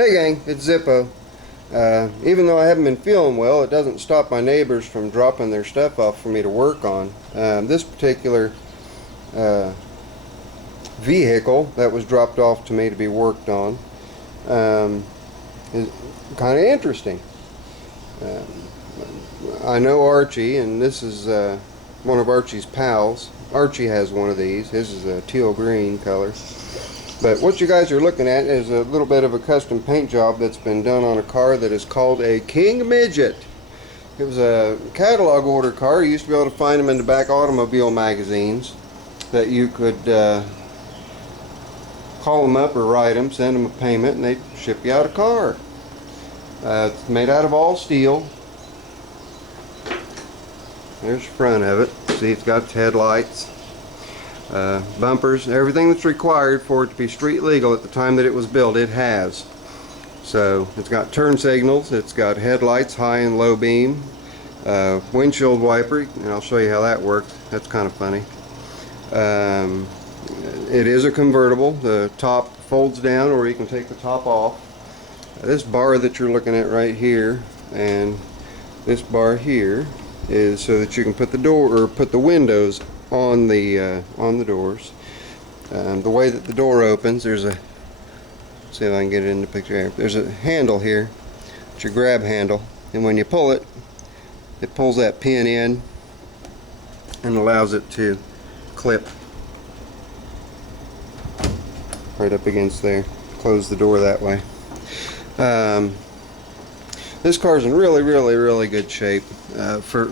Hey gang, it's Zippo. Even though I haven't been feeling well, it doesn't stop my neighbors from dropping their stuff off for me to work on. This particular vehicle that was dropped off to me to be worked on is kind of interesting. I know Archie, and this is one of Archie's pals. Archie has one of these. His is a teal green color. But what you guys are looking at is a little bit of a custom paint job that's been done on a car that is called a King Midget. It was a catalog order car. You used to be able to find them in the back automobile magazines that you could call them up or write them, send them a payment, and they'd ship you out a car. It's made out of all steel. There's the front of it. See, it's got headlights, bumpers, everything that's required for it to be street legal at the time that it was built, it has. So it's got turn signals, it's got headlights, high and low beam, windshield wiper, and I'll show you how that works. That's kind of funny. It is a convertible. The top folds down, or you can take the top off. This bar that you're looking at right here and this bar here is so that you can put the door or put the windows on the doors. The way that the door opens, there's a, see if I can get it in the picture here. There's a handle here. It's your grab handle, and when you pull it, it pulls that pin in and allows it to clip right up against there. Close the door that way. This car's in really good shape for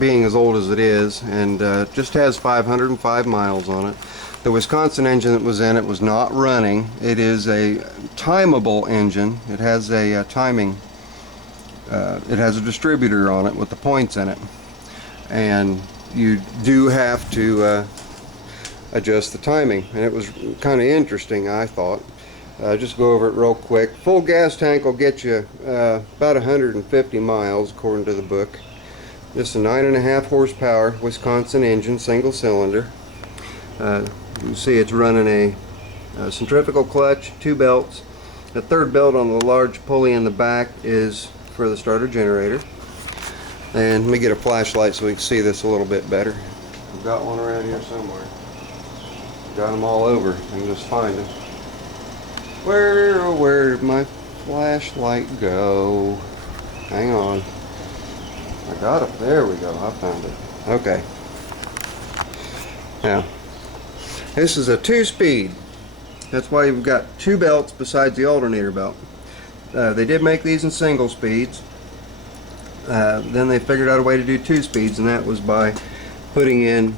being as old as it is, and just has 505 miles on it. The Wisconsin engine that was in it was not running. It is a timeable engine. It has a timing, it has a distributor on it with the points in it, and you do have to adjust the timing, and it was kind of interesting, I thought. Just go over it real quick. Full gas tank will get you about 150 miles according to the book. This is a 9.5 horsepower Wisconsin engine, single cylinder. You see it's running a centrifugal clutch, 2 belts. The third belt on the large pulley in the back is for the starter generator. And let me get a flashlight so we can see this a little bit better. I've got one around here somewhere. Got them all over. I can just find them. Where did my flashlight go? Hang on. I got it. There we go. I found it. Okay. Now, this is a 2-speed. That's why you've got 2 belts besides the alternator belt. They did make these in single speeds. Then they figured out a way to do 2 speeds, and that was by putting in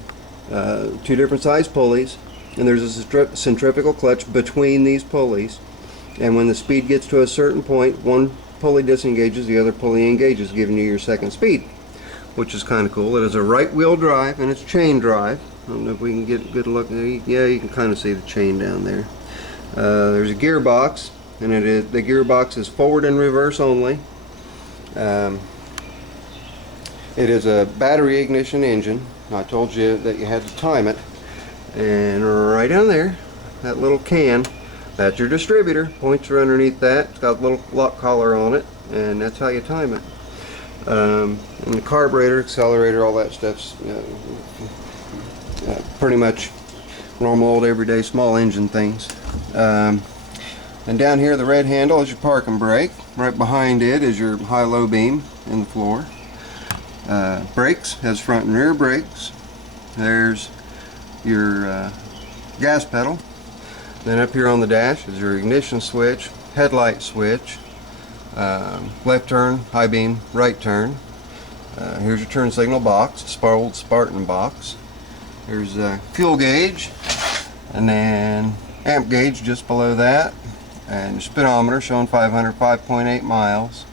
2 different size pulleys. And there's a centrifugal clutch between these pulleys, and when the speed gets to a certain point, one pulley disengages, the other pulley engages, giving you your second speed, which is kind of cool. It is a right wheel drive, and it's chain drive. I don't know if we can get a good look. Yeah, you can kind of see the chain down there. There's a gearbox, and the gearbox is forward and reverse only. It is a battery ignition engine. I told you that you had to time it. And right down there, that little can, that's your distributor. Points are underneath that. It's got a little lock collar on it, and that's how you time it. And the carburetor, accelerator, all that stuff's pretty much normal old everyday small engine things. And down here, the red handle is your parking brake. Right behind it is your high-low beam in the floor. Brakes has front and rear brakes. There's your gas pedal. Then up here on the dash is your ignition switch, headlight switch, left turn, high beam, right turn. Here's your turn signal box, old Spartan box. Here's a fuel gauge, and then amp gauge just below that, and speedometer showing 505.8 miles.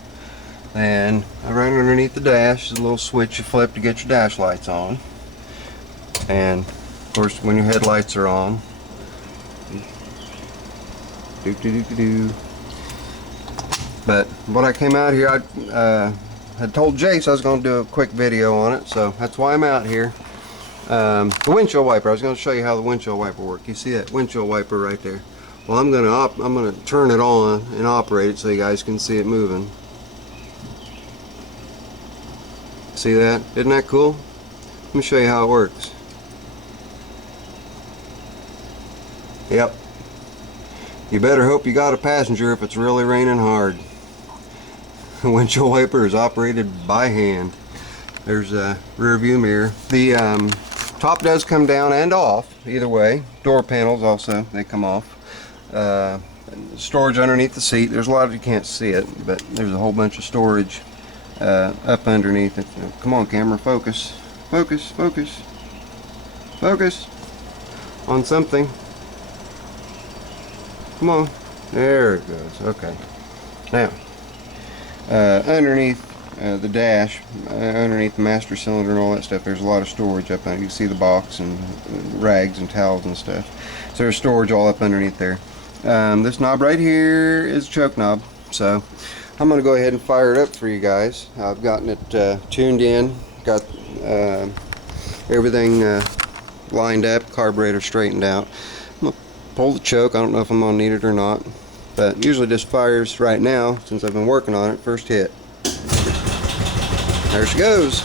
And right underneath the dash is a little switch you flip to get your dash lights on. And of course, when your headlights are on, but what I came out here, I had told Jace I was going to do a quick video on it, so that's why I'm out here. The windshield wiper, I was going to show you how the windshield wiper works. You see that windshield wiper right there? Well, I'm gonna turn it on and operate it so you guys can see it moving. See that? Isn't that cool? Let me show you how it works. Yep. You better hope you got a passenger if it's really raining hard. The windshield wiper is operated by hand. There's a rear view mirror. The top does come down and off either way. Door panels also, they come off. Storage underneath the seat. There's a lot of, you can't see it, but there's a whole bunch of storage up underneath it. Come on, camera, focus. Focus, focus, focus on something. Come on. There it goes. Okay. Now, underneath the dash, underneath the master cylinder and all that stuff, there's a lot of storage up there. You can see the box and rags and towels and stuff. So there's storage all up underneath there. This knob right here is a choke knob. So I'm going to go ahead and fire it up for you guys. I've gotten it tuned in, got everything lined up, carburetor straightened out. I'm going to pull the choke. I don't know if I'm going to need it or not, but usually just fires right now since I've been working on it. First hit. There she goes.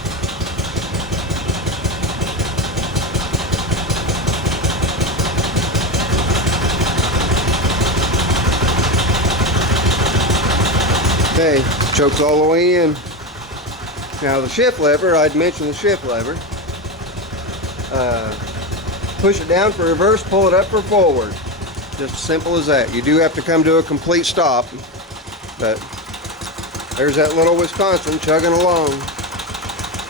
Okay, choke's all the way in. Now the shift lever, I'd mentioned the shift lever. Push it down for reverse, pull it up for forward. Just as simple as that. You do have to come to a complete stop, but there's that little Wisconsin chugging along,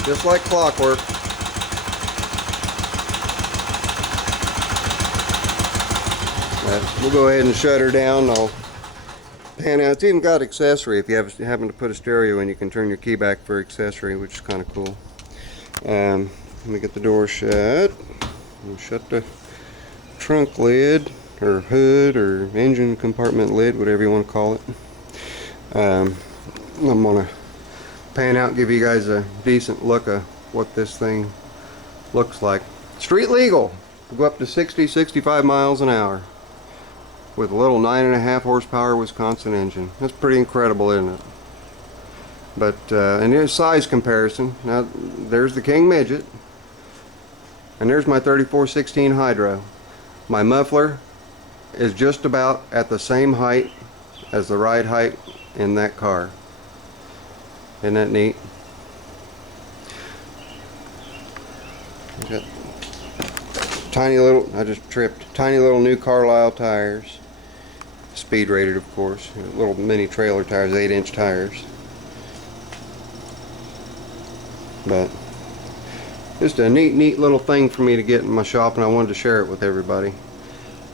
just like clockwork. We'll go ahead and shut her down. I'll pan out. It's even got accessory. If you happen to put a stereo in, you can turn your key back for accessory, which is kind of cool. Let me get the door shut. We'll shut the trunk lid, or hood, or engine compartment lid, whatever you want to call it. I'm gonna pan out and give you guys a decent look of what this thing looks like. Street legal. We'll go up to 60-65 miles an hour with a little 9.5 horsepower Wisconsin engine. That's pretty incredible, isn't it? But and here's size comparison. Now there's the King Midget, and there's my 3416 Hydro. My muffler is just about at the same height as the ride height in that car. Isn't that neat? Got tiny little, I just tripped, tiny little new Carlisle tires. Speed rated, of course. Little mini trailer tires, 8-inch tires. But just a neat little thing for me to get in my shop, and I wanted to share it with everybody.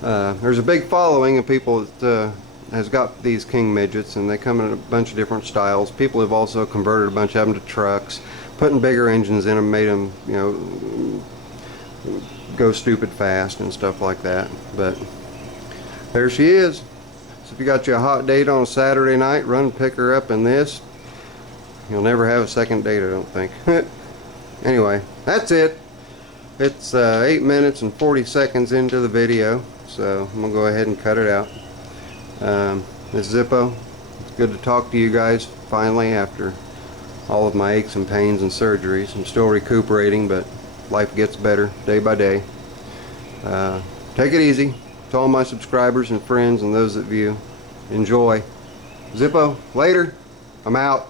There's a big following of people that has got these King Midgets, and they come in a bunch of different styles. People have also converted a bunch of them to trucks, putting bigger engines in them, made them, you know, go stupid fast and stuff like that. But there she is. So if you got you a hot date on a Saturday night, run and pick her up in this. You'll never have a second date, I don't think. Anyway, that's it. It's 8 minutes and 40 seconds into the video, so I'm gonna go ahead and cut it out. This Zippo, it's good to talk to you guys finally after all of my aches and pains and surgeries. I'm still recuperating, but life gets better day by day. Take it easy. To all my subscribers and friends and those that view, enjoy. Zippo, later. I'm out.